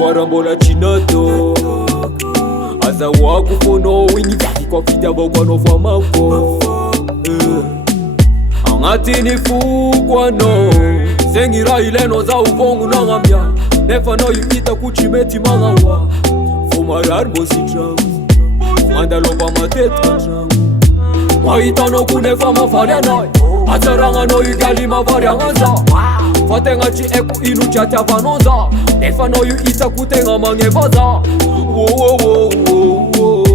Warambola chinato Aza waku fono wingi kwa fida wakwa no fwa mako Angati ni fukwa no Sengira ileno za uvongu na ngambia Nefa no yu ita kuchimeti mangawa Fumarar bosi changu Fumanda lopa matetu changu Maita no kunefa mafaria noi Ataranga no yu gali mafaria nganza Fatenga chi eku inu chatia vanonza Nefa no yu ita kutenga mangevaza Wo wo wo wo wo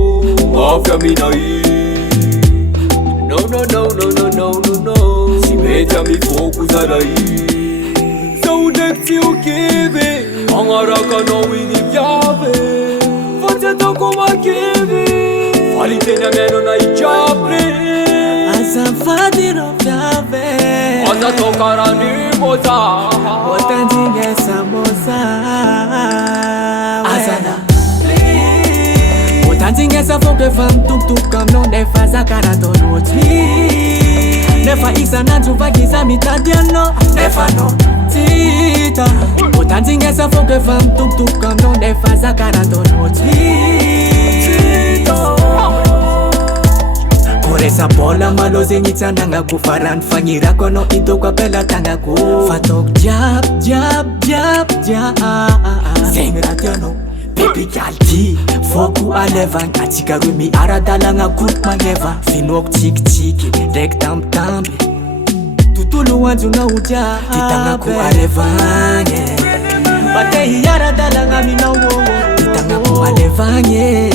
Mafia mina No no no no no no no no Simetia mi foku zarai Saudekti ukivi Angaraka no wingi vyave Fate toko makivi Falitenya meno na ichapri Asa fadiro vyave Asa tokara ni moza Otanjinge samosa Asana Otanjinge foke fam tuk tuk kam non nefa zakara donoti Nefa isa nanjuva giza mitadiano Nefa no tita Otanjinge foke fam tuk tuk kam non nefa zakara donoti Koresa bola maloze ngitsandanga kufaran fangira kono indo kwa bela tanga ku Fatok jab jab jab jab Sengra tiano Baby galti Foku alevan Atika rumi aradalanga kut mangeva Finok chik chiki Dek tam tambe Tutulu wanju na uja Titanga ku alevange Batehi aradalanga mina wo Titanga ku alevange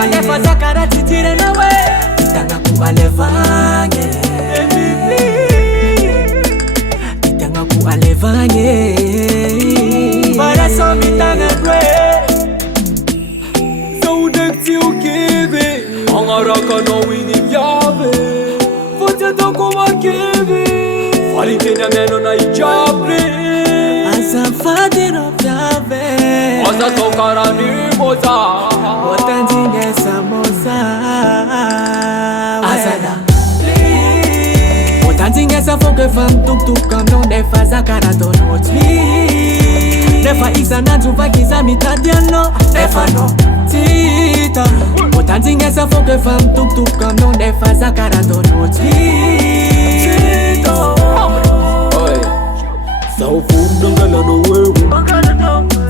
Kalefa zakara titire na we Titanga ku alevange Titanga ku alevange Para so mitanga kwe Saudekti ukivi Angaraka no wingi vyave Fate toko makivi Falitenya meno na ichapri Asa fadiro vyave Asa tokara ni moza Otanjinge samosa Asana Otanjinge foke fam tuk tuk kam non nefa zakara donoti Nefa isa nanjuva giza mitadiano Nefa no tita Otanjinge foke fam tuk tuk kam non nefa zakara donoti Saufundangala no wewe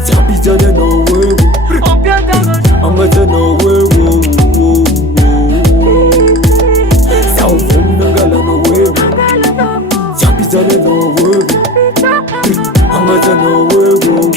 Zapizana no wewe Amata no wewe Saufundangala no wewe Zapizana no wewe Amata no wewe